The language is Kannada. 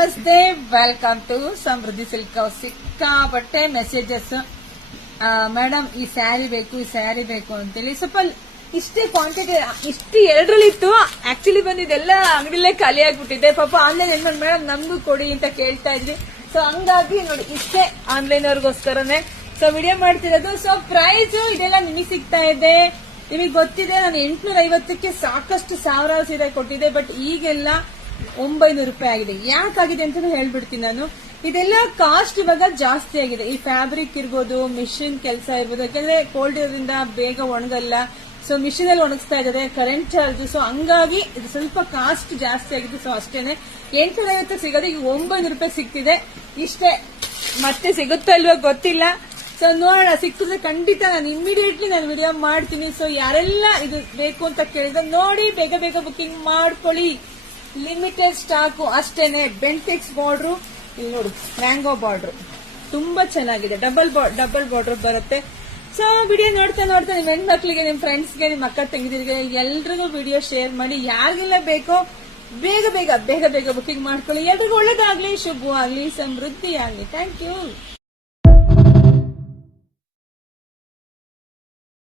ನಮಸ್ತೆ, welcome to Samruddhi silk house. ಸಿಕ್ಕಾಪಟ್ಟೆ ಮೆಸೇಜಸ್, ಮೇಡಮ್ ಈ ಸ್ಯಾರಿ ಬೇಕು, ಈ ಸ್ಯಾರಿ ಬೇಕು ಅಂತೇಳಿ. ಸ್ವಲ್ಪ ಇಷ್ಟೇ ಕ್ವಾಂಟಿಟಿ, ಇಷ್ಟು ಎರಡರಲ್ಲಿತ್ತು. ಆಕ್ಚುಲಿ ಬಂದಿದ್ದೆಲ್ಲ ಅಂಗಡಿಲೇ ಖಾಲಿ ಆಗ್ಬಿಟ್ಟಿದೆ. ಪಾಪ ಆನ್ಲೈನ್ ಏನ್ ಮಾಡಿ ಮೇಡಮ್ ನಮ್ಗೂ ಕೊಡಿ ಅಂತ ಕೇಳ್ತಾ ಇದ್ವಿ. ಸೊ ಹಂಗಾಗಿ ನೋಡಿ ಇಷ್ಟೇ ಆನ್ಲೈನ್ ಅವ್ರಿಗೋಸ್ಕರನೇ ಸೊ ವಿಡಿಯೋ ಮಾಡ್ತಿರೋದು. ಸೊ ಪ್ರೈಸ್ ಇದೆಲ್ಲ ನಿಮಗೆ ಸಿಗ್ತಾ ಇದೆ. ನಿಮಗೆ ಗೊತ್ತಿದೆ, ನಾನು 850ಕ್ಕೆ ಸಾಕಷ್ಟು ಸಾವಿರಾರು ಸೀರೆ ಕೊಟ್ಟಿದ್ದೆ. ಬಟ್ ಈಗೆಲ್ಲ 900 ರೂಪಾಯಿ ಆಗಿದೆ. ಯಾಕಾಗಿದೆ ಅಂತ ಹೇಳ್ಬಿಡ್ತೀನಿ ನಾನು. ಇದೆಲ್ಲ ಕಾಸ್ಟ್ ಇವಾಗ ಜಾಸ್ತಿ ಆಗಿದೆ. ಈ ಫ್ಯಾಬ್ರಿಕ್ ಇರ್ಬೋದು, ಮಿಷಿನ್ ಕೆಲಸ ಇರ್ಬೋದು. ಯಾಕಂದ್ರೆ ಕೋಲ್ಡ್ ಇರೋದ್ರಿಂದ ಬೇಗ ಒಣಗಲ್ಲ. ಸೊ ಮಿಷಿನ್ ಅಲ್ಲಿ ಒಣಗಿಸ್ತಾ ಇದ್ದಾರೆ, ಕರೆಂಟ್ ಚಾರ್ಜ್. ಸೊ ಹಂಗಾಗಿ ಇದು ಸ್ವಲ್ಪ ಕಾಸ್ಟ್ ಜಾಸ್ತಿ ಆಗಿದೆ. ಸೊ ಅಷ್ಟೇನೆ 850 ಸಿಗೋದು ಈಗ 900 ರೂಪಾಯಿ ಸಿಗ್ತಿದೆ. ಇಷ್ಟೇ, ಮತ್ತೆ ಸಿಗುತ್ತೋ ಇಲ್ವೋ ಗೊತ್ತಿಲ್ಲ. ಸೊ ನೋಡೋಣ, ಸಿಕ್ಕಿದ್ರೆ ಖಂಡಿತ ನಾನು ಇಮಿಡಿಯೇಟ್ಲಿ ನಾನು ವಿಡಿಯೋ ಮಾಡ್ತೀನಿ. ಸೊ ಯಾರೆಲ್ಲ ಇದು ಬೇಕು ಅಂತ ಕೇಳಿದ್ರೆ ನೋಡಿ, ಬೇಗ ಬೇಗ ಬುಕಿಂಗ್ ಮಾಡ್ಕೊಳ್ಳಿ. ಲಿಮಿಟೆಡ್ ಸ್ಟಾಕು ಅಷ್ಟೇನೆ. ಬೆಂಟೆಕ್ಸ್ ಬಾರ್ಡ್ರು ಇಲ್ಲಿ ನೋಡಿ, ಮ್ಯಾಂಗೋ ಬಾರ್ಡ್ರು ತುಂಬಾ ಚೆನ್ನಾಗಿದೆ. ಡಬಲ್ ಬಾರ್ಡರ್ ಬರುತ್ತೆ. ಸೊ ವಿಡಿಯೋ ನೋಡ್ತಾ ನೋಡ್ತಾ ನಿಮ್ ಹೆಣ್ಮಕ್ಳಿಗೆ, ನಿಮ್ ಫ್ರೆಂಡ್ಸ್ಗೆ, ನಿಮ್ ಅಕ್ಕ ತಂಗಿದಿರಿಗೆ ಎಲ್ರಿಗೂ ವಿಡಿಯೋ ಶೇರ್ ಮಾಡಿ. ಯಾರಿಗೆಲ್ಲ ಬೇಕೋ ಬೇಗ ಬೇಗ ಬೇಗ ಬೇಗ ಬುಕಿಂಗ್ ಮಾಡ್ಕೊಳ್ಳಿ. ಎಲ್ರಿಗೂ ಒಳ್ಳೇದಾಗ್ಲಿ, ಶುಭವಾಗ್ಲಿ, ಸಮೃದ್ಧಿ ಆಗ್ಲಿ. Thank you.